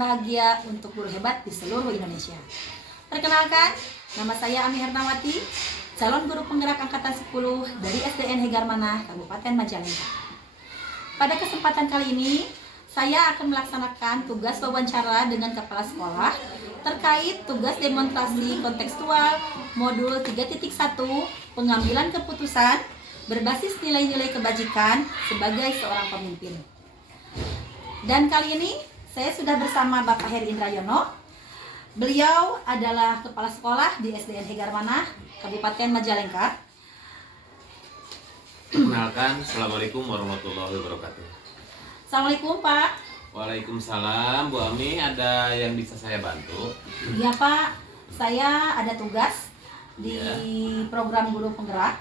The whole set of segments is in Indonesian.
bahagia untuk guru hebat di seluruh Indonesia. Perkenalkan, nama saya Ami Hernawati, calon guru penggerak angkatan 10 dari SDN Hegarmanah, Kabupaten Majalengka. Pada kesempatan kali ini, saya akan melaksanakan tugas wawancara dengan kepala sekolah terkait tugas demonstrasi kontekstual modul 3.1 pengambilan keputusan berbasis nilai-nilai kebajikan sebagai seorang pemimpin. Dan kali ini saya sudah bersama Bapak Heri Indrayono. Beliau adalah kepala sekolah di SDN Hegarmanah, Kabupaten Majalengka. Perkenalkan, Assalamualaikum warahmatullahi wabarakatuh. Assalamualaikum Pak. Waalaikumsalam, Bu Ami, ada yang bisa saya bantu? Iya Pak, saya ada tugas di program guru penggerak.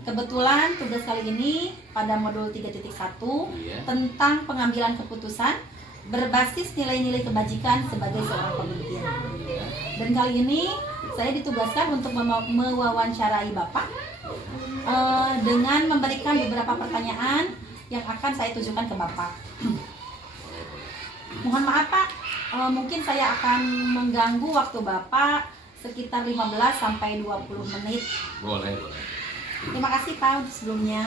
Kebetulan tugas kali ini pada modul 3.1 tentang pengambilan keputusan berbasis nilai-nilai kebajikan sebagai seorang pemimpin. Dan kali ini saya ditugaskan untuk mewawancarai Bapak dengan memberikan beberapa pertanyaan yang akan saya tujukan ke Bapak. Mohon maaf Pak, mungkin saya akan mengganggu waktu Bapak sekitar 15 sampai 20 menit. Boleh. Terima kasih Pak untuk sebelumnya.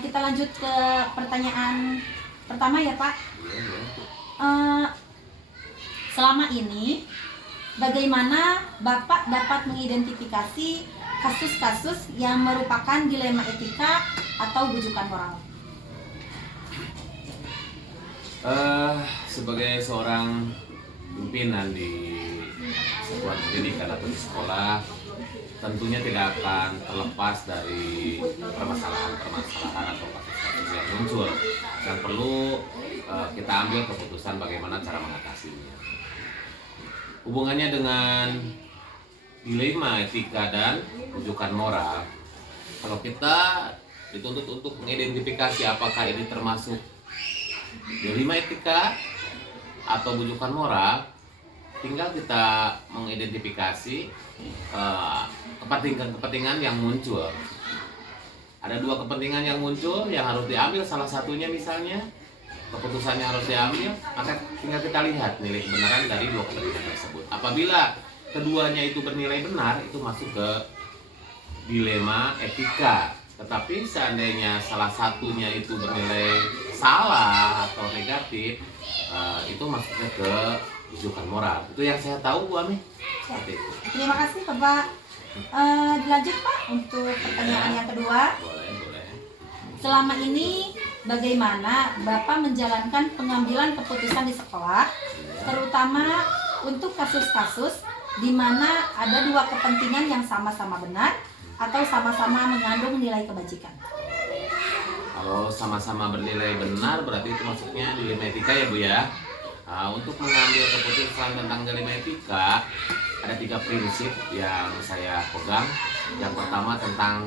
Kita lanjut ke pertanyaan pertama ya Pak. Selama ini bagaimana Bapak dapat mengidentifikasi kasus-kasus yang merupakan dilema etika atau bujukan moral? Sebagai seorang pimpinan di satuan pendidikan atau di sekolah, tentunya tidak akan terlepas dari permasalahan-permasalahan atau kasus-kasus yang muncul yang perlu kita ambil keputusan bagaimana cara mengatasinya. Hubungannya dengan dilema etika dan rujukan moral, kalau kita dituntut untuk mengidentifikasi apakah ini termasuk dilema etika atau rujukan moral, tinggal kita mengidentifikasi kepentingan yang muncul. Ada dua kepentingan yang muncul yang harus diambil, salah satunya misalnya keputusannya harus diambil, maka tinggal kita lihat nilai kebenaran dari dua kepentingan tersebut. Apabila keduanya itu bernilai benar, itu masuk ke dilema etika. Tetapi seandainya salah satunya itu bernilai salah atau negatif, itu masuknya ke rujukan moral. Itu yang saya tahu, Bu Ami. Seperti itu. Terima kasih Bapak. Dilanjut Pak untuk pertanyaan yang kedua. Boleh. Selama ini bagaimana Bapak menjalankan pengambilan keputusan di sekolah, terutama untuk kasus-kasus di mana ada dua kepentingan yang sama-sama benar atau sama-sama mengandung nilai kebajikan? Kalau sama-sama bernilai benar, berarti itu masuknya dilema etika ya Bu ya. Untuk mengambil keputusan tentang dilema etika, ada 3 prinsip yang saya pegang. Yang pertama tentang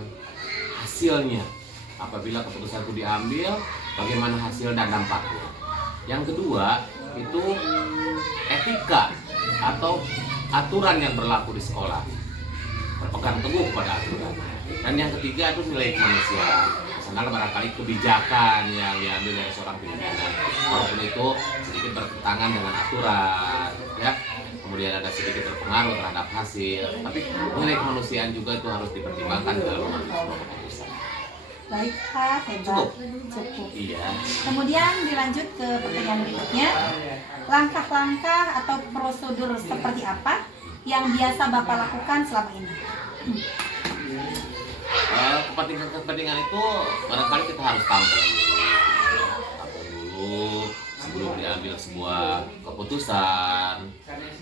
hasilnya. Apabila keputusan itu diambil, bagaimana hasil dan dampaknya. Yang kedua, itu etika atau aturan yang berlaku di sekolah. Berpegang teguh pada aturan. Dan yang ketiga itu nilai kemanusiaan. Misalnya barangkali kebijakan yang diambil dari seorang pimpinan, walaupun itu sedikit bertentangan dengan aturan, ya, kemudian ada sedikit terpengaruh terhadap hasil, tapi nilai kemanusiaan juga itu harus dipertimbangkan dalam mengambil sebuah keputusan. Baik Pak, hebat. Cukup. Iya. Kemudian dilanjut ke pertanyaan berikutnya. Langkah-langkah atau prosedur seperti apa yang biasa Bapak lakukan selama ini? Kepentingan itu barangkali kita harus tampung dulu sebelum diambil sebuah keputusan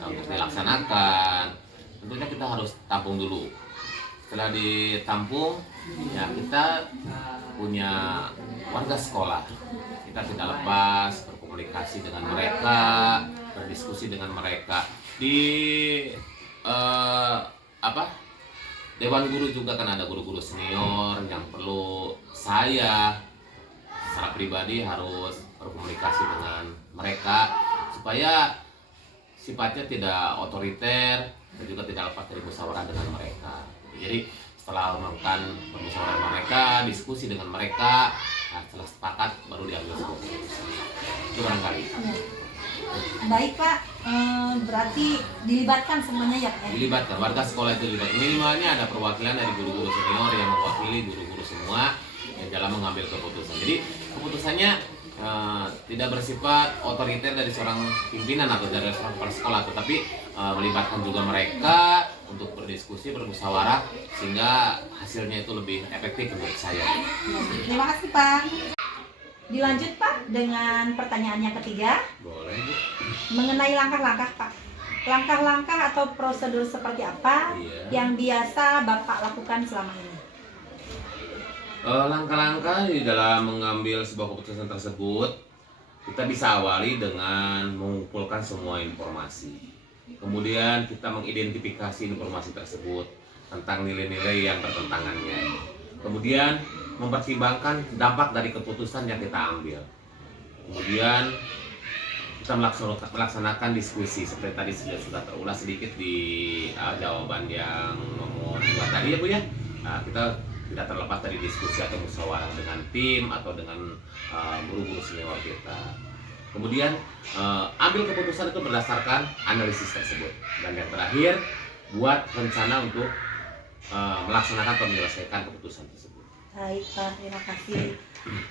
untuk dilaksanakan. Tentunya kita harus tampung dulu. Setelah ditampung, ya kita punya warga sekolah. Kita tidak lepas berkomunikasi dengan mereka, berdiskusi dengan mereka di Dewan guru juga kan ada guru-guru senior yang perlu saya secara pribadi harus berkomunikasi dengan mereka supaya sifatnya tidak otoriter dan juga tidak lepas dari musyawarah dengan mereka. Jadi setelah melakukan bermusyawarah dengan mereka, diskusi dengan mereka, nah setelah sepakat baru diambil sebuah keputusan. Itu barangkali. Baik Pak, berarti dilibatkan semuanya ya Pak? Dilibatkan, warga sekolah itu dilibatkan. Minimalnya ada perwakilan dari guru-guru senior yang mewakili guru-guru semua yang dalam mengambil keputusan. Jadi keputusannya tidak bersifat otoriter dari seorang pimpinan atau dari seorang kepala sekolah, tetapi melibatkan juga mereka untuk berdiskusi, bermusyawarah, sehingga hasilnya itu lebih efektif menurut saya. Terima kasih Pak. Dilanjut Pak dengan pertanyaan yang ketiga. Boleh, Bu? Mengenai langkah-langkah Pak. Langkah-langkah atau prosedur seperti apa yang biasa Bapak lakukan selama ini? Langkah-langkah di dalam mengambil sebuah keputusan tersebut, kita bisa awali dengan mengumpulkan semua informasi. Kemudian kita mengidentifikasi informasi tersebut tentang nilai-nilai yang bertentangannya. Kemudian mempertimbangkan dampak dari keputusan yang kita ambil. Kemudian kita melaksanakan diskusi seperti tadi sudah terulas sedikit di jawaban yang nomor 2 tadi ya Bu ya. Kita tidak terlepas dari diskusi atau musyawarah dengan tim atau dengan guru-guru senior kita. Kemudian ambil keputusan itu berdasarkan analisis tersebut. Dan yang terakhir, buat rencana untuk melaksanakan atau menyelesaikan keputusan tersebut. Baik Pak, terima kasih.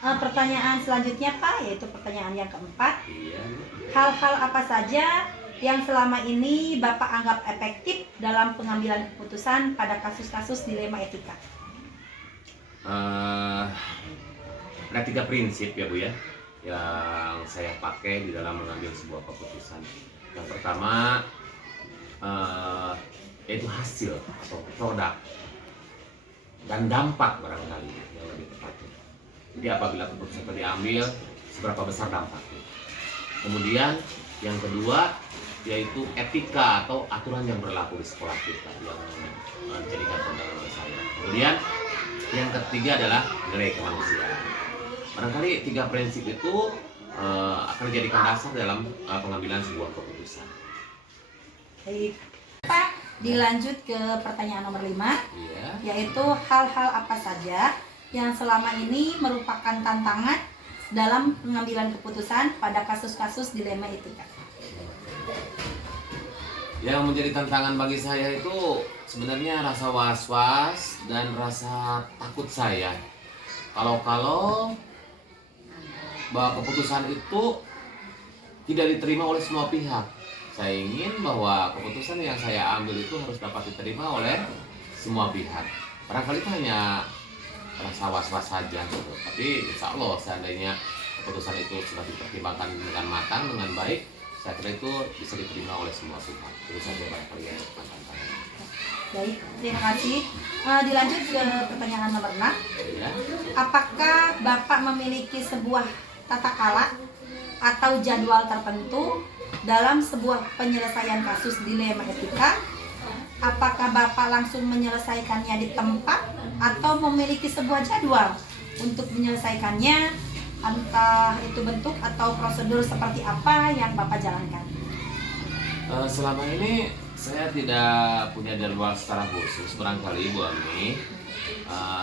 Pertanyaan selanjutnya Pak, yaitu pertanyaan yang keempat. Iya. Hal-hal apa saja yang selama ini Bapak anggap efektif dalam pengambilan keputusan pada kasus-kasus dilema etika? Ada 3 prinsip ya Bu ya yang saya pakai di dalam mengambil sebuah keputusan. Yang pertama yaitu hasil atau produk dan dampak barangkali yang lebih tepatnya. Jadi apabila keputusan itu diambil, seberapa besar dampaknya. Kemudian yang kedua yaitu etika atau aturan yang berlaku di sekolah kita yang dijadikan pegangan oleh saya. Kemudian yang ketiga adalah nilai kemanusiaan. Barangkali 3 prinsip itu akan dijadikan dasar dalam pengambilan sebuah keputusan. Baik Pak, dilanjut ke pertanyaan nomor 5. Iya. Yaitu hal-hal apa saja yang selama ini merupakan tantangan dalam pengambilan keputusan pada kasus-kasus dilema etika? Yang menjadi tantangan bagi saya itu sebenarnya rasa was-was dan rasa takut saya. Kalau bahwa keputusan itu tidak diterima oleh semua pihak. Saya ingin bahwa keputusan yang saya ambil itu harus dapat diterima oleh semua pihak. Barangkali itu hanya rasa was-was saja gitu. Tapi insya Allah seandainya keputusan itu sudah dipertimbangkan dengan matang, dengan baik, saya kira itu bisa diterima oleh semua pihak. Itu saja barangkali yang tantangan. Baik, terima kasih. Dilanjut ke pertanyaan nomor 6. Ya. Apakah Bapak memiliki sebuah tata cara atau jadwal tertentu dalam sebuah penyelesaian kasus dilema etika? Apakah Bapak langsung menyelesaikannya di tempat atau memiliki sebuah jadwal untuk menyelesaikannya? Entah itu bentuk atau prosedur seperti apa yang Bapak jalankan? Selama ini saya tidak punya jadwal secara khusus, barangkali Bu Ami.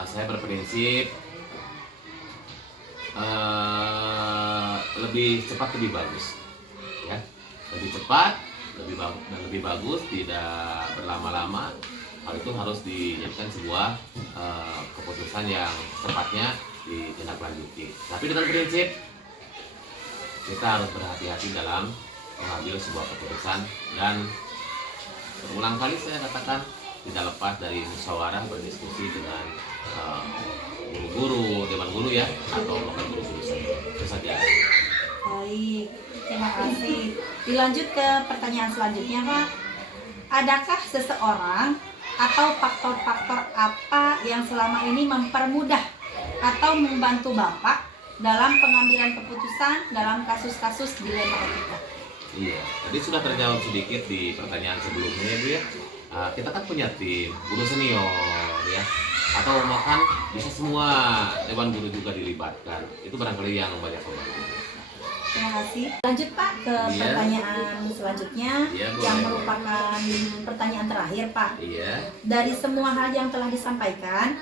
Saya berprinsip lebih cepat lebih bagus, ya, lebih cepat lebih bagus dan lebih bagus, tidak berlama-lama. Hal itu harus dijadikan sebuah keputusan yang tepatnya ditindaklanjuti. Tapi dengan prinsip kita harus berhati-hati dalam mengambil sebuah keputusan, dan berulang kali saya katakan tidak lepas dari musyawarah, berdiskusi dengan guru-guru, dewan guru ya, atau bahkan guru-guru senior. Itu saja. Baik, terima kasih. Dilanjut ke pertanyaan selanjutnya Pak. Adakah seseorang atau faktor-faktor apa yang selama ini mempermudah atau membantu Bapak dalam pengambilan keputusan dalam kasus-kasus dilema etika? Iya, tadi sudah terjawab sedikit di pertanyaan sebelumnya ya Bu ya. Kita kan punya tim guru senior ya, atau bahkan bisa semua dewan guru juga dilibatkan. Itu barangkali yang banyak membantu. Terima kasih. Lanjut Pak ke pertanyaan selanjutnya, yang merupakan pertanyaan terakhir Pak. Iya. Dari semua hal yang telah disampaikan,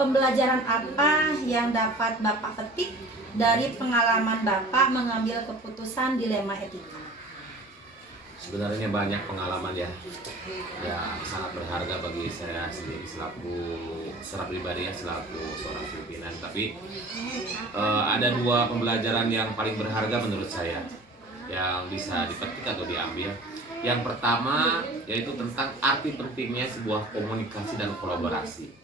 pembelajaran apa yang dapat Bapak petik dari pengalaman Bapak mengambil keputusan dilema etika? Sebenarnya banyak pengalaman ya, sangat berharga bagi saya sendiri secara pribadi ya, selaku seorang pimpinan. Tapi ada dua pembelajaran yang paling berharga menurut saya yang bisa dipetik atau diambil. Yang pertama yaitu tentang arti pentingnya sebuah komunikasi dan kolaborasi.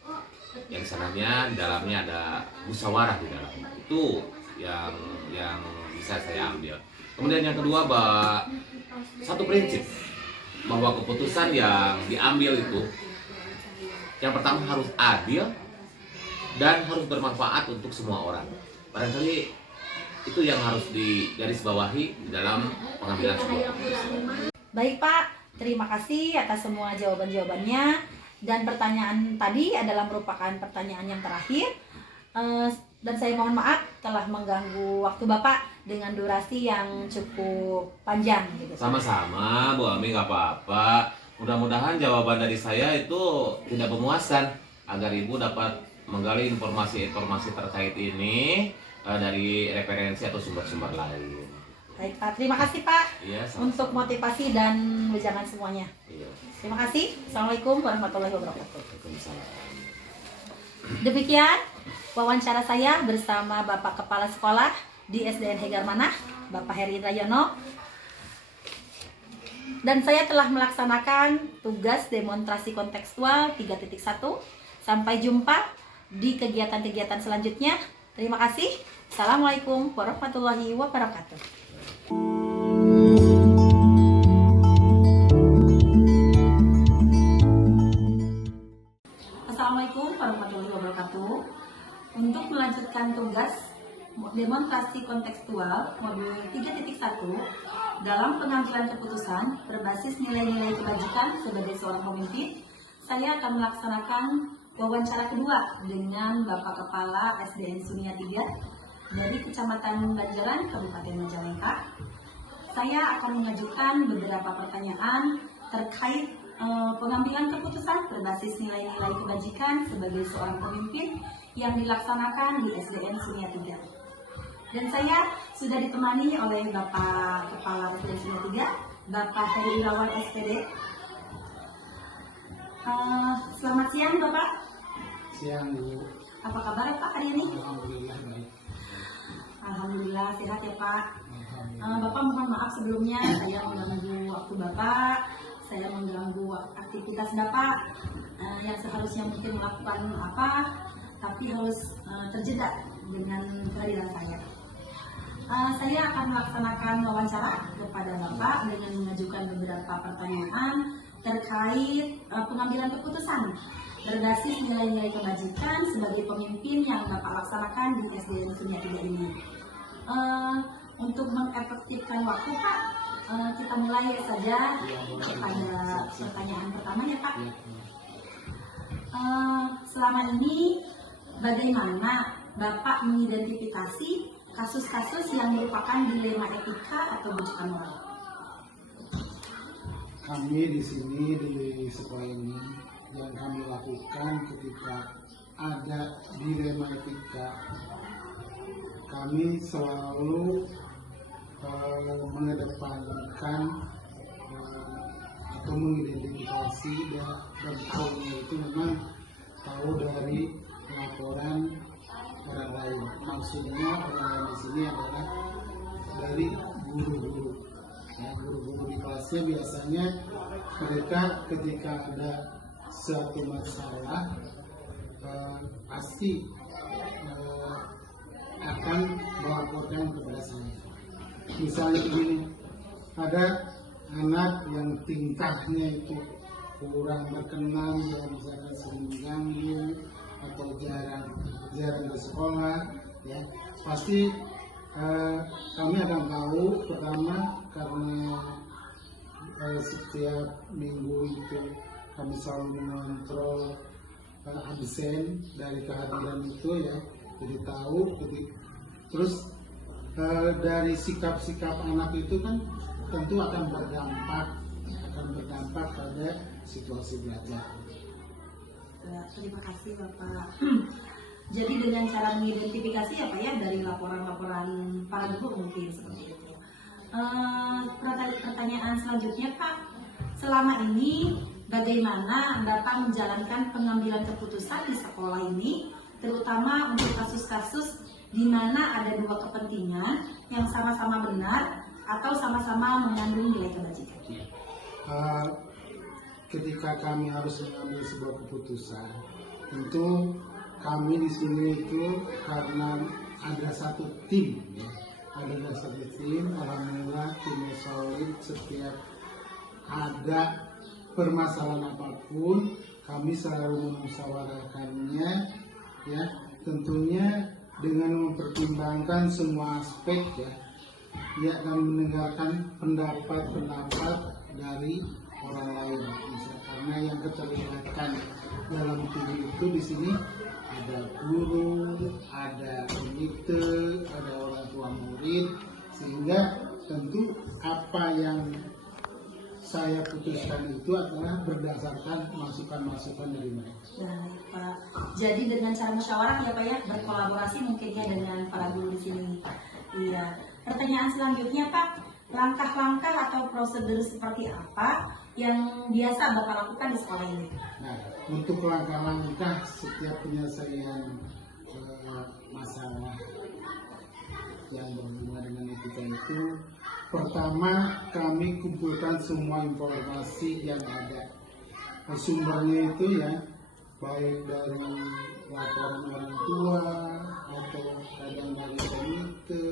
Yang sananya dalamnya ada musyawarah di dalamnya. Itu yang bisa saya ambil. Kemudian yang kedua, satu prinsip bahwa keputusan yang diambil itu yang pertama harus adil dan harus bermanfaat untuk semua orang. Barangkali itu yang harus digarisbawahi di dalam pengambilan sebuah keputusan. Baik Pak, terima kasih atas semua jawaban-jawabannya. Dan pertanyaan tadi adalah merupakan pertanyaan yang terakhir. Dan saya mohon maaf telah mengganggu waktu Bapak dengan durasi yang cukup panjang gitu. Sama-sama Bu Ami, nggak apa-apa. Mudah-mudahan jawaban dari saya itu tidak memuaskan agar Ibu dapat menggali informasi-informasi terkait ini dari referensi atau sumber-sumber lain. Baik Pak, terima kasih Pak Iya, sama-sama. untuk motivasi dan wejangan semuanya. Iya. Terima kasih. Assalamualaikum warahmatullahi wabarakatuh. Waalaikumsalam. Demikian wawancara saya bersama Bapak Kepala Sekolah di SDN Hegar Manah, Bapak Heri Indrayono. Dan saya telah melaksanakan tugas demonstrasi kontekstual 3.1. Sampai jumpa di kegiatan-kegiatan selanjutnya. Terima kasih. Assalamualaikum warahmatullahi wabarakatuh. Assalamualaikum warahmatullahi wabarakatuh. Untuk melanjutkan tugas demonstrasi kontekstual modul 3.1 dalam pengambilan keputusan berbasis nilai-nilai kebajikan sebagai seorang pemimpin, saya akan melaksanakan wawancara kedua dengan Bapak Kepala SDN Sunia 3 dari Kecamatan Banjalan, Kabupaten Majalengka. Saya akan mengajukan beberapa pertanyaan terkait pengambilan keputusan berbasis nilai-nilai kebajikan sebagai seorang pemimpin yang dilaksanakan di SDN Sunia 3. Dan saya sudah ditemani oleh Bapak Kepala SDN Sunia 3, Bapak Heri Irawan SPD. Selamat siang Bapak. Siang Bu. Apa kabar Pak hari ini? Alhamdulillah baik. Alhamdulillah sehat ya Pak. Bapak mohon maaf sebelumnya saya mengganggu waktu Bapak. Saya mengganggu aktivitas Bapak yang seharusnya mungkin melakukan apa, tapi harus terjeda dengan kehadiran saya. Saya akan melaksanakan wawancara kepada Bapak dengan mengajukan beberapa pertanyaan terkait pengambilan keputusan berbasis nilai-nilai kebajikan sebagai pemimpin yang Bapak laksanakan di SDN Sunia 3 ini. Untuk mengefektifkan waktu Pak, kita mulai saja kepada pertanyaan pertamanya Pak. Selama ini bagaimana Bapak mengidentifikasi kasus-kasus yang merupakan dilema etika atau bujukan moral? Kami di sini di sekolah ini yang kami lakukan ketika ada dilema etika, kami selalu mengedepankan atau mengidentifikasi dan tahunya itu memang tahu dari laporan orang lain. Maksudnya orang lain di sini adalah dari guru-guru. Ya, guru-guru di kelasnya biasanya mereka ketika ada suatu masalah pasti akan melaporkan kepada saya. Misalnya begini, ada anak yang tingkahnya itu kurang berkenan dan misalkan sering mengganggu atau jarang ke sekolah, ya pasti kami akan tahu pertama karena setiap minggu itu kami selalu mengontrol absen dari kehadiran itu ya, jadi tahu. Terus dari sikap-sikap anak itu kan tentu akan berdampak pada situasi belajar. Ya, terima kasih Bapak. Jadi dengan cara mengidentifikasi apa ya dari laporan-laporan para guru mungkin seperti itu. Pertanyaan selanjutnya Pak, selama ini bagaimana Bapak menjalankan pengambilan keputusan di sekolah ini, terutama untuk kasus-kasus di mana ada dua kepentingan yang sama-sama benar atau sama-sama mengandung nilai kebajikan? Ketika kami harus mengambil sebuah keputusan, tentu kami di sini itu karena ada satu tim, ya. Ada satu tim, alhamdulillah timnya solid. Setiap ada permasalahan apapun, kami selalu memusyawarahkannya, ya. Tentunya dengan mempertimbangkan semua aspek, ya, kami mendengarkan pendapat-pendapat dari orang lain, karena yang keterlibatan dalam tim itu di sini ada guru, ada komite, ada orang tua murid, sehingga tentu apa yang saya putuskan itu adalah berdasarkan masukan-masukan dari mereka. Baik Pak, jadi dengan cara musyawarah ya Pak ya, berkolaborasi mungkinnya dengan para guru di sini. Iya. Pertanyaan selanjutnya Pak, langkah-langkah atau prosedur seperti apa yang biasa Bapak lakukan di sekolah ini? Nah, untuk langkah-langkah setiap penyelesaian masalah yang berhubungan dengan etika itu, pertama kami kumpulkan semua informasi yang ada. Sumbernya itu ya, baik dari laporan orang tua atau kadang dari komite,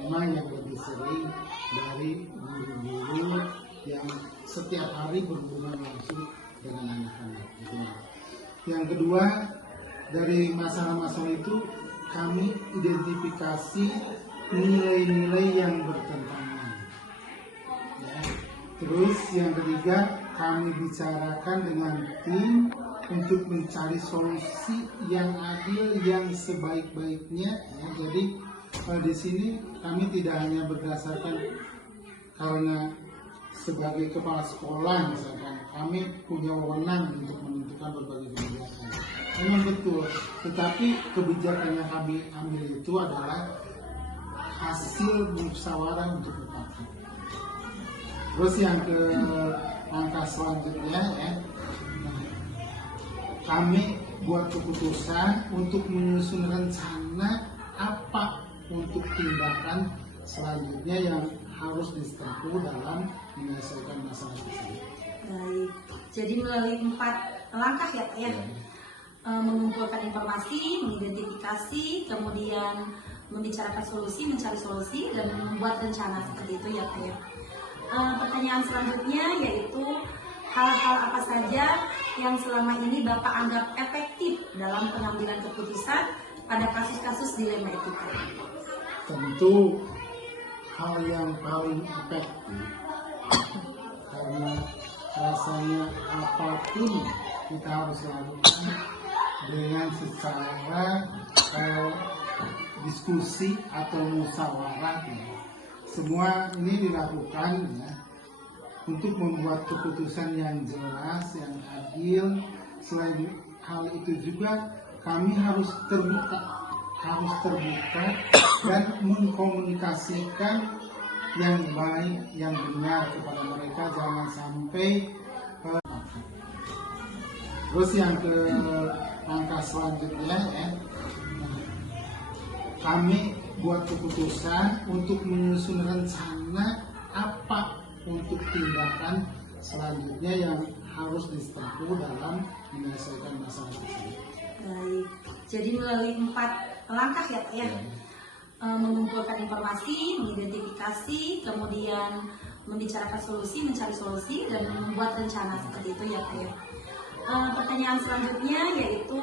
memang yang lebih sering dari guru-guru yang setiap hari berhubungan langsung dengan anak-anak. Yang kedua, dari masalah-masalah itu kami identifikasi nilai-nilai yang bertentangan. Ya. Terus yang ketiga, kami bicarakan dengan tim untuk mencari solusi yang adil, yang sebaik-baiknya. Ya. Jadi di sini kami tidak hanya berdasarkan karena sebagai kepala sekolah misalkan kami punya wewenang untuk menentukan berbagai kebijakan. Memang betul, tetapi kebijakan yang kami ambil itu adalah hasil musyawarah untuk mufakat. Terus yang ke langkah selanjutnya ya, kami buat keputusan untuk menyusun rencana apa untuk tindakan selanjutnya yang harus ditempuh dalam menyelesaikan masalah tersebut. Baik, jadi melalui 4 langkah ya Pak ya, mengumpulkan informasi, mengidentifikasi, kemudian membicarakan solusi, mencari solusi, dan membuat rencana seperti itu ya Pak ya. Pertanyaan selanjutnya yaitu hal-hal apa saja yang selama ini Bapak anggap efektif dalam pengambilan keputusan pada kasus-kasus dilema etika? Tentu hal yang paling efektif, karena rasanya apapun kita harus lakukan dengan secara diskusi atau musyawarah. Semua ini dilakukan ya, untuk membuat keputusan yang jelas, yang adil. Selain hal itu juga kami harus terbuka dan mengkomunikasikan yang baik, yang benar kepada mereka, jangan sampai terus yang ke langkah selanjutnya ya, kami buat keputusan untuk menyusun rencana apa untuk tindakan selanjutnya yang harus ditempuh dalam menyelesaikan masalah tersebut. Baik, jadi melalui 4 langkah ya Pak ya, mengumpulkan informasi, mengidentifikasi, kemudian membicarakan solusi, mencari solusi, dan membuat rencana seperti itu ya Pak ya. Pertanyaan selanjutnya yaitu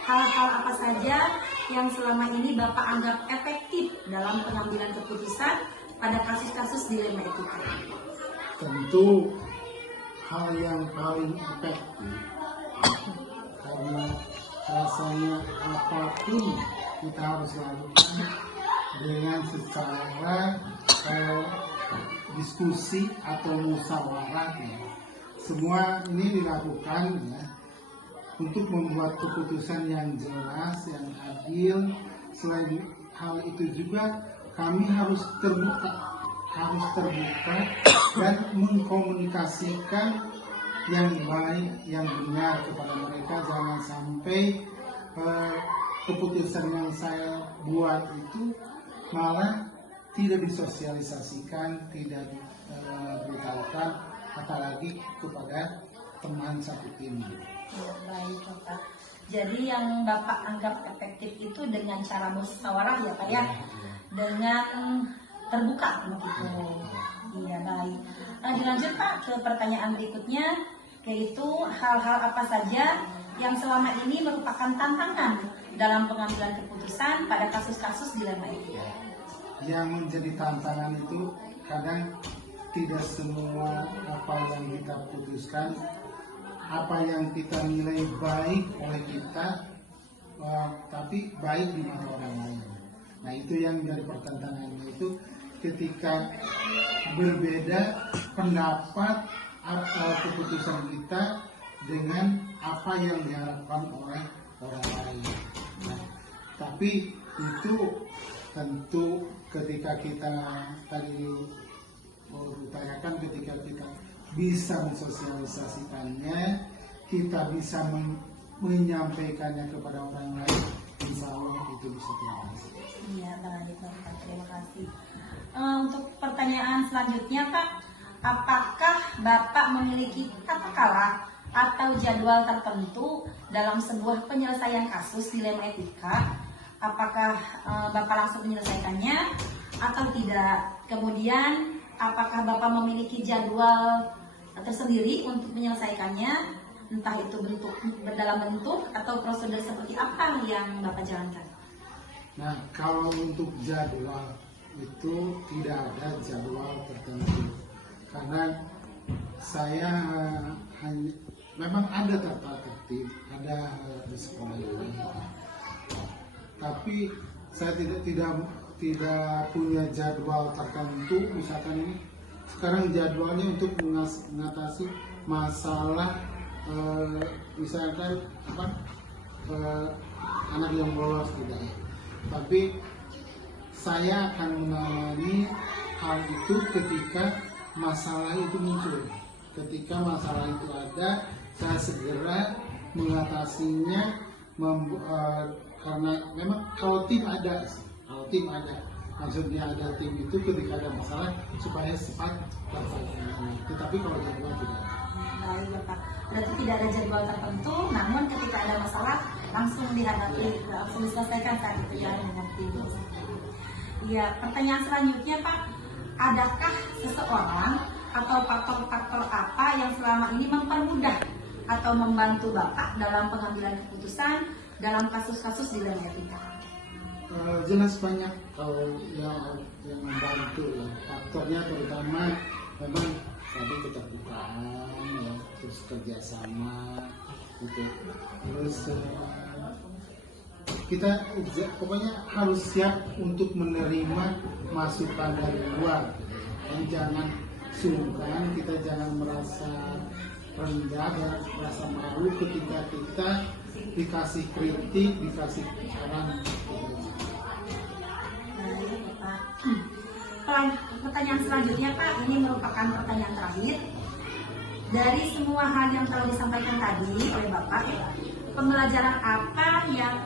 hal-hal apa saja yang selama ini Bapak anggap efektif dalam pengambilan keputusan pada kasus-kasus dilema etika? Tentu hal yang paling efektif, karena rasanya apapun kita harus lakukan dengan secara diskusi atau musyawarah. Semua ini dilakukan ya, untuk membuat keputusan yang jelas, yang adil. Selain hal itu juga kami harus terbuka harus terbuka dan mengkomunikasikan yang baik, yang benar kepada mereka. Jangan sampai keputusan yang saya buat itu malah tidak disosialisasikan, tidak diberitahukan, apalagi kepada teman satu tim. Ya, baik Bapak. Jadi yang Bapak anggap efektif itu dengan cara musyawarah ya Pak ya, dengan terbuka begitu. Iya baik. Dilanjut Pak ke pertanyaan berikutnya, yaitu hal-hal apa saja yang selama ini merupakan tantangan dalam pengambilan keputusan pada kasus-kasus dilema etika. Yang menjadi tantangan itu kadang tidak semua apa yang kita putuskan, apa yang kita nilai baik oleh kita, tapi baik di mata orang lain. Nah itu yang menjadi pertentangannya, itu ketika berbeda pendapat atau keputusan kita dengan apa yang diharapkan oleh orang lain. Nah, tapi itu tentu ketika kita tadi bertanyakan, ketika kita bisa mensosialisasikannya, kita bisa menyampaikannya kepada orang lain, insya Allah itu bisa terjadi. Iya baik Bapak, terima kasih. Untuk pertanyaan selanjutnya Pak, apakah Bapak memiliki tata cara atau jadwal tertentu dalam sebuah penyelesaian kasus dilema etika? Apakah Bapak langsung menyelesaikannya atau tidak? Kemudian apakah Bapak memiliki jadwal tersendiri untuk menyelesaikannya, entah itu dalam bentuk atau prosedur seperti apa yang Bapak jalankan? Nah, kalau untuk jadwal itu tidak ada jadwal tertentu, karena saya hanya memang ada tata tertib, ada di sekolah ini, tapi saya tidak punya jadwal tertentu. Misalkan ini sekarang jadwalnya untuk mengatasi masalah misalkan anak yang bolos tidak, tapi saya akan menangani hal itu ketika masalah itu muncul. Ketika masalah itu ada, saya segera mengatasinya, karena memang kalau tim ada, maksudnya ada tim itu ketika ada masalah supaya cepat terselesaikan. Tetapi kalau jadwal tidak ada. Baik Bapak, berarti tidak ada jadwal tertentu, namun ketika ada masalah langsung dihadapi, langsung diselesaikan saat itu ya dengan tim. Ya, pertanyaan selanjutnya Pak, adakah seseorang atau faktor-faktor apa yang selama ini mempermudah atau membantu Bapak dalam pengambilan keputusan dalam kasus-kasus dilema etika? Jelas banyak kalau yang membantu ya. Faktornya terutama memang tadi keterbukaan ya, terus kerjasama gitu. Terus kita pokoknya harus siap untuk menerima masukan dari luar, dan jangan sungkan, kita jangan merasa rendah dan merasa malu ketika kita dikasih kritik, dikasih saran. Baik Pak. Pertanyaan selanjutnya Pak, ini merupakan pertanyaan terakhir. Dari semua hal yang telah disampaikan tadi oleh Bapak, pembelajaran apa yang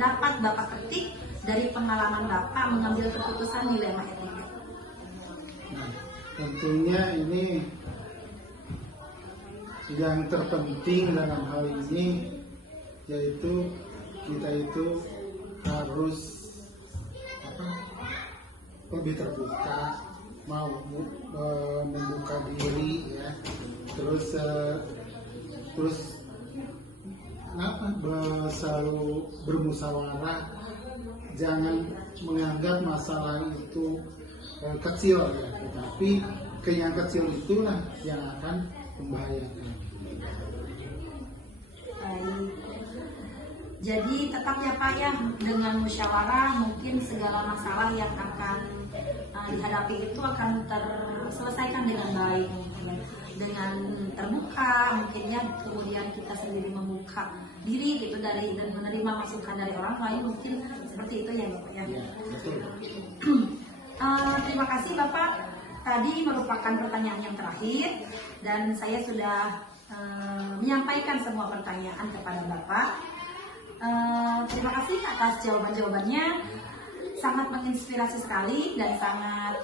dapat Bapak petik dari pengalaman Bapak mengambil keputusan dilema etika? Nah, tentunya ini yang terpenting dalam hal ini yaitu kita itu harus lebih terbuka, mau membuka diri ya, terus selalu bermusyawarah, jangan menganggap masalah itu kecil ya, tetapi yang kecil itulah yang akan membahayakan. Baik. Jadi tetap ya Pak ya, dengan musyawarah mungkin segala masalah yang akan dihadapi itu akan terselesaikan dengan baik, dengan terbuka mungkin ya, kemudian kita sendiri membuka diri gitu dari dan menerima masukan dari orang lain, mungkin seperti itu ya Bapak ya. Ya, betul. Terima kasih Bapak. Tadi merupakan pertanyaan yang terakhir dan saya sudah menyampaikan semua pertanyaan kepada Bapak. Terima kasih atas jawaban-jawabannya. Sangat menginspirasi sekali dan sangat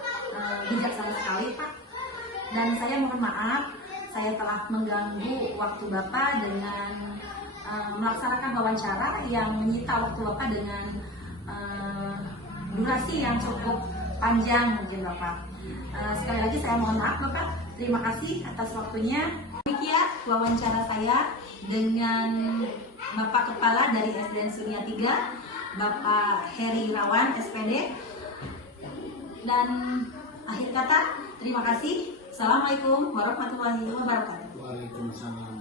bijaksana sekali Pak. Dan saya mohon maaf, saya telah mengganggu waktu Bapak dengan melaksanakan wawancara yang menyita waktu Bapak dengan durasi yang cukup panjang mungkin Bapak. Sekali lagi saya mohon maaf Bapak. Terima kasih atas waktunya. Demikian wawancara saya dengan Bapak Kepala dari SDN Sunia 3, Bapak Heri Irawan SPD. Dan akhir kata, terima kasih. Assalamualaikum warahmatullahi wabarakatuh. Waalaikumsalam.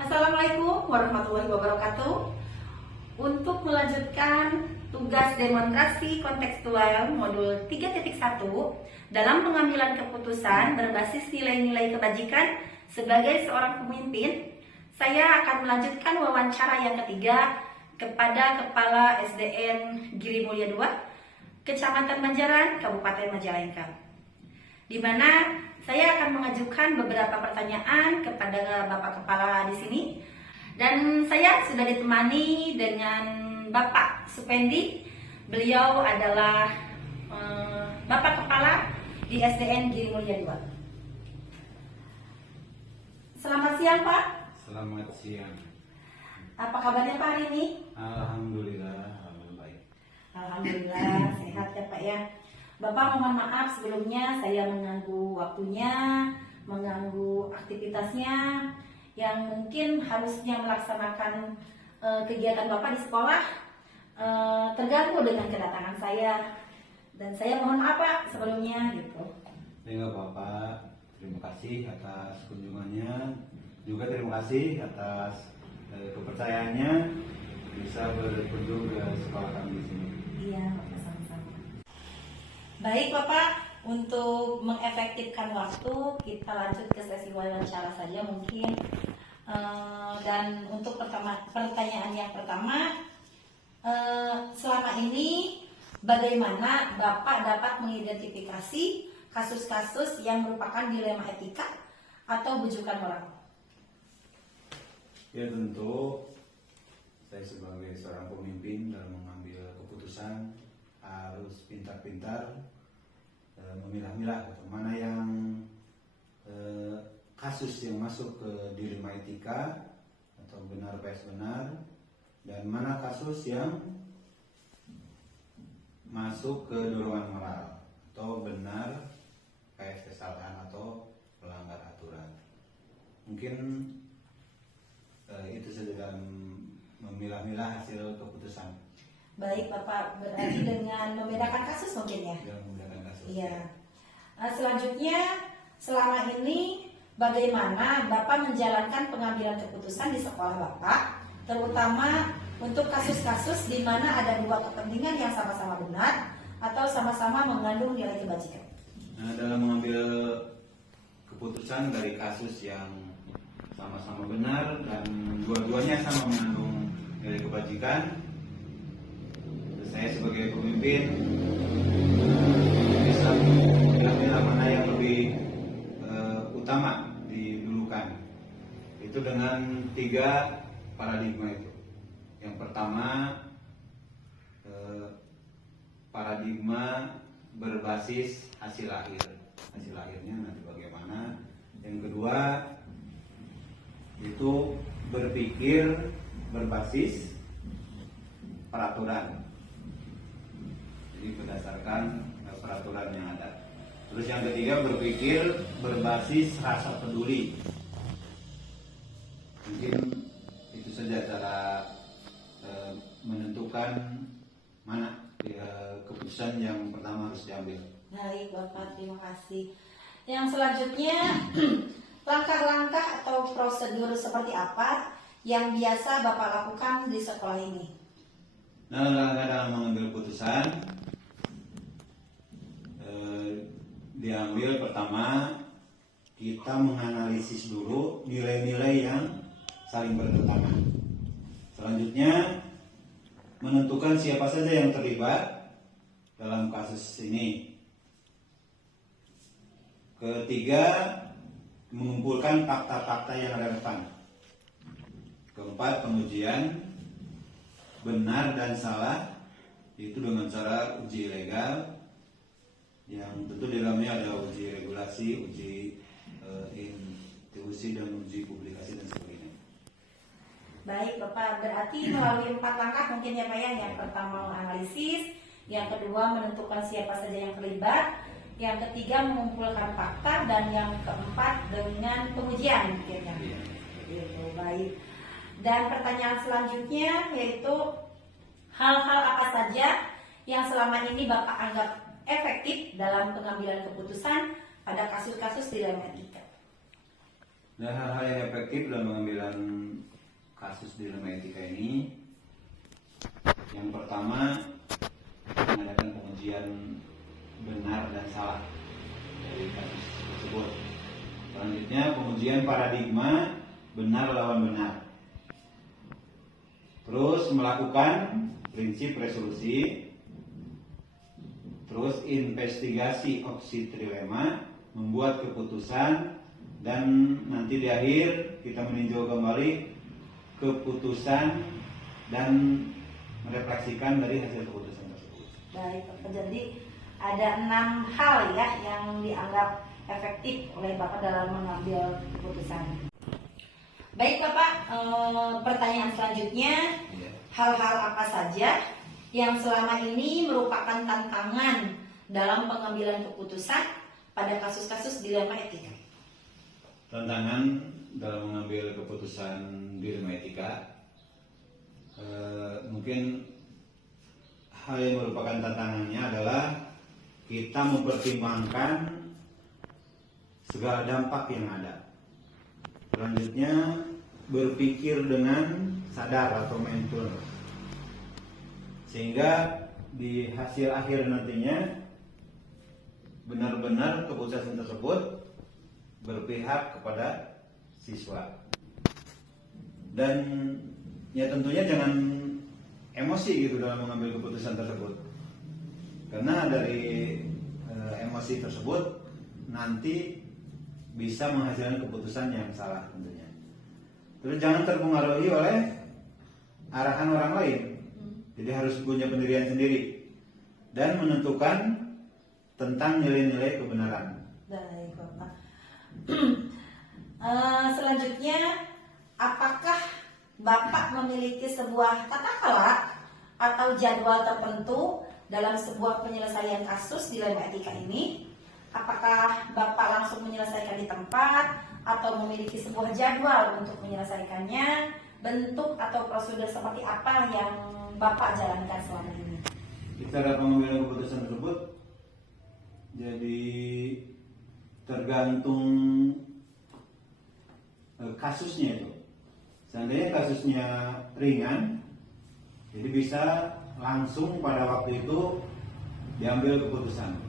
Assalamualaikum warahmatullahi wabarakatuh. Untuk melanjutkan tugas demonstrasi kontekstual modul 3.1 dalam pengambilan keputusan berbasis nilai-nilai kebajikan sebagai seorang pemimpin, saya akan melanjutkan wawancara yang ketiga kepada Kepala SDN Giri Mulia 2, Kecamatan Banjaran, Kabupaten Majalengka, di mana saya akan mengajukan beberapa pertanyaan kepada Bapak Kepala di sini. Dan saya sudah ditemani dengan Bapak Supendi. Beliau adalah Bapak Kepala di SDN Giri Mulia 2. Selamat siang Pak. Selamat siang. Apa kabarnya Pak hari ini? Alhamdulillah, baik. Alhamdulillah sehat ya Pak ya. Bapak mohon maaf sebelumnya saya mengganggu waktunya, mengganggu aktivitasnya yang mungkin harusnya melaksanakan kegiatan Bapak di sekolah, terganggu dengan kedatangan saya. Dan saya mohon maaf Pak sebelumnya gitu. Ya nggak apa-apa. Terima kasih atas kunjungannya. Juga terima kasih atas kepercayaannya bisa berkunjung ke sekolah kami di sini. Iya Bapak, sama-sama. Baik Bapak, untuk mengefektifkan waktu kita lanjut ke sesi wawancara saja mungkin. Dan untuk pertanyaan yang pertama, selama ini bagaimana Bapak dapat mengidentifikasi kasus-kasus yang merupakan dilema etika atau bujukan moral? Ya tentu saya sebagai seorang pemimpin dalam mengambil keputusan harus pintar-pintar memilah-milah mana yang kasus yang masuk ke dilema etika atau benar vs benar, dan mana kasus yang masuk ke dorongan moral atau benar vs kesalahan atau pelanggar aturan. Mungkin itu saja dalam memilah-milah hasil keputusan. Baik Bapak, berarti dengan membedakan kasus mungkin ya? Dalam membedakan kasus. Iya. Selanjutnya, selama ini bagaimana Bapak menjalankan pengambilan keputusan di sekolah Bapak, terutama untuk kasus-kasus di mana ada dua kepentingan yang sama-sama benar atau sama-sama mengandung nilai kebajikan? Nah, dalam mengambil keputusan dari kasus yang sama-sama benar dan dua-duanya sama mengandung nilai kebajikan, saya sebagai pemimpin bisa memilah mana yang lebih utama didulukan. Itu dengan 3 paradigma itu. Yang pertama, paradigma berbasis hasil akhir. Hasil akhirnya nanti bagaimana. Yang kedua, itu berpikir berbasis peraturan. Jadi berdasarkan peraturan yang ada. Terus yang ketiga, berpikir berbasis rasa peduli. Mungkin itu saja cara menentukan mana keputusan yang pertama harus diambil. Baik Bapak, terima kasih. Yang selanjutnya, langkah-langkah atau prosedur seperti apa yang biasa Bapak lakukan di sekolah ini? Nah, langkah dalam mengambil keputusan diambil pertama, kita menganalisis dulu nilai-nilai yang saling bertentangan. Selanjutnya, menentukan siapa saja yang terlibat dalam kasus ini. Ketiga, mengumpulkan fakta-fakta yang relevan. Keempat, pengujian benar dan salah itu dengan cara uji legal, yang tentu di dalamnya ada uji regulasi, uji institusi, dan uji publikasi dan sebagainya. Baik Bapak, berarti melalui 4 langkah mungkin ya Pak ya. Yang pertama menganalisis, yang kedua menentukan siapa saja yang terlibat, yang ketiga mengumpulkan fakta, dan yang keempat dengan pengujian mungkin ya. Gitu, baik. Dan pertanyaan selanjutnya yaitu hal-hal apa saja yang selama ini Bapak anggap efektif dalam pengambilan keputusan pada kasus-kasus di dalam etika. Nah, hal-hal yang efektif dalam pengambilan kasus dilema etika ini, yang pertama mengadakan pengujian benar dan salah dari kasus tersebut. Selanjutnya pengujian paradigma benar lawan benar. Terus melakukan prinsip resolusi. Terus investigasi opsi trilema, membuat keputusan, dan nanti di akhir kita meninjau kembali keputusan dan merefleksikan dari hasil keputusan tersebut. Baik Bapak, jadi ada 6 hal ya yang dianggap efektif oleh Bapak dalam mengambil keputusan. Baik Bapak, pertanyaan selanjutnya, hal-hal apa saja yang selama ini merupakan tantangan dalam pengambilan keputusan pada kasus-kasus dilema etika? Tantangan dalam mengambil keputusan dilema etika, mungkin hal yang merupakan tantangannya adalah kita mempertimbangkan segala dampak yang ada. Selanjutnya berpikir dengan sadar atau mindful, sehingga di hasil akhir nantinya benar-benar keputusan tersebut berpihak kepada siswa. Dan ya tentunya jangan emosi gitu dalam mengambil keputusan tersebut, karena dari emosi tersebut nanti bisa menghasilkan keputusan yang salah tentunya. Terus jangan terpengaruhi oleh arahan orang lain. Jadi harus punya pendirian sendiri dan menentukan tentang nilai-nilai kebenaran. Baik Bapak. Selanjutnya, apakah Bapak memiliki sebuah tata kelola atau jadwal tertentu dalam sebuah penyelesaian kasus dilema etika ini? Apakah Bapak langsung menyelesaikan di tempat atau memiliki sebuah jadwal untuk menyelesaikannya? Bentuk atau prosedur seperti apa yang Bapak jalankan selama ini? Cara pengambilan keputusan tersebut jadi tergantung kasusnya itu. Seandainya kasusnya ringan, jadi bisa langsung pada waktu itu diambil keputusan.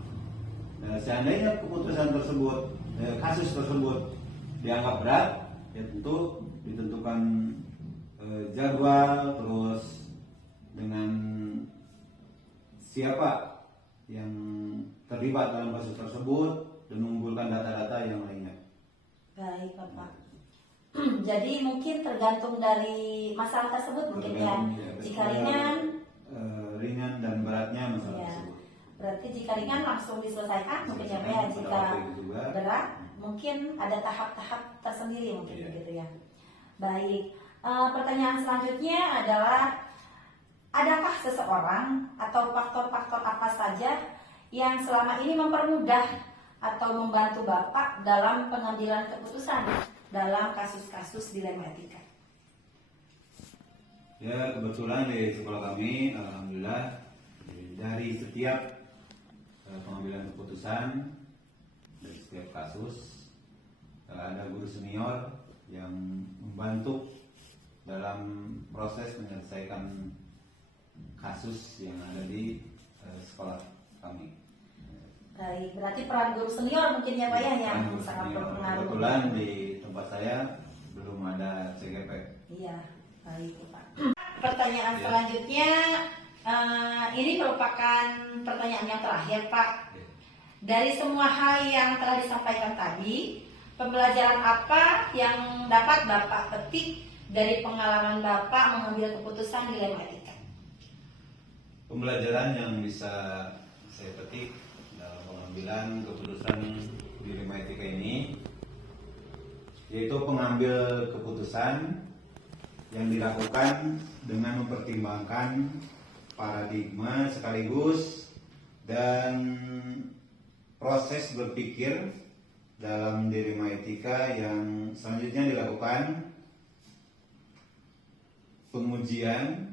Nah, seandainya keputusan tersebut, kasus tersebut dianggap berat, ya tentu ditentukan jadwal, terus dengan siapa yang terlibat dalam kasus tersebut, dan mengumpulkan data-data yang lainnya. Baik Bapak. Jadi mungkin tergantung dari masalah tersebut mungkin ya. Jika ringan dan beratnya masalah ya, tersebut. berarti jika ringan langsung diselesaikan mungkin ya Pak ya. Jika berat mungkin ada tahap-tahap tersendiri mungkin begitu ya. Baik. Pertanyaan selanjutnya adalah, adakah seseorang atau faktor-faktor apa saja yang selama ini mempermudah atau membantu Bapak dalam pengambilan keputusan dalam kasus-kasus dilema etika? Ya, kebetulan di sekolah kami, alhamdulillah, dari setiap pengambilan keputusan dari setiap kasus ada guru senior yang membantu dalam proses menyelesaikan kasus yang ada di sekolah kami. Baik, berarti peran guru senior mungkin ya Pak ya yang sangat berpengaruh. Kebetulan di tempat saya belum ada CGP. Iya, baik Pak. Pertanyaan selanjutnya, ini merupakan pertanyaan yang terakhir Pak. Dari semua hal yang telah disampaikan tadi, pembelajaran apa yang dapat Bapak petik dari pengalaman Bapak mengambil keputusan dilema etika? Pembelajaran yang bisa saya petik dalam pengambilan keputusan dilema etika ini yaitu pengambil keputusan yang dilakukan dengan mempertimbangkan paradigma sekaligus dan proses berpikir dalam dilema etika yang selanjutnya dilakukan pengujian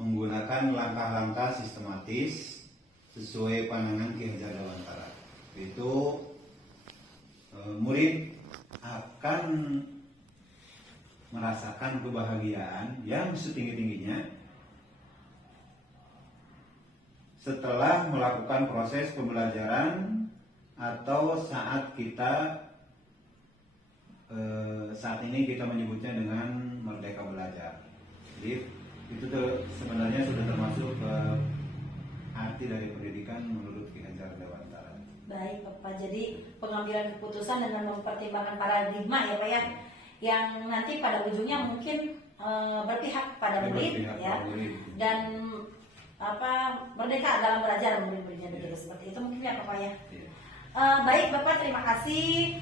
menggunakan langkah-langkah sistematis sesuai pandangan Ki Hajar Dewantara. Itu murid akan merasakan kebahagiaan yang setinggi-tingginya setelah melakukan proses pembelajaran atau saat ini kita menyebutnya dengan merdeka belajar. Jadi itu sebenarnya sudah termasuk ke arti dari pendidikan menurut Ki Hajar Dewantara. Baik Bapak, jadi pengambilan keputusan dengan mempertimbangkan paradigma ya Pak ya, yang nanti pada ujungnya mungkin berpihak pada murid ya, dan merdeka dalam belajar murid-muridnya begitu, seperti itu mungkin ya Bapak ya. Baik Bapak, terima kasih.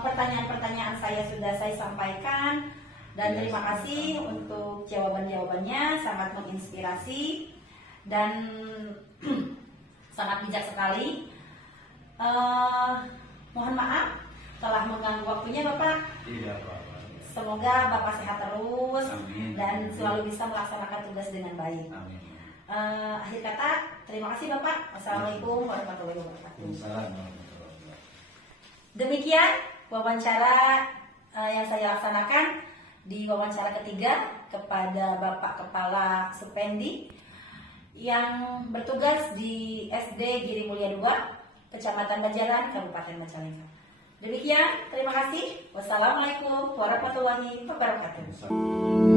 Pertanyaan-pertanyaan saya sudah saya sampaikan dan terima kasih untuk jawaban-jawabannya, sangat menginspirasi dan sangat bijak sekali. Mohon maaf telah mengganggu waktunya Bapak. Tidak apa-apa. Semoga Bapak sehat terus. Amin. Dan selalu bisa melaksanakan tugas dengan baik. Amin. Akhir kata, terima kasih Bapak. Wassalamualaikum warahmatullahi wabarakatuh. Waalaikumsalam. Demikian wawancara yang saya laksanakan di wawancara ketiga kepada Bapak Kepala Supendi yang bertugas di SD Giri Mulia 2, Kecamatan Banjaran, Kabupaten Majalengka. Demikian, terima kasih. Wassalamualaikum warahmatullahi wabarakatuh.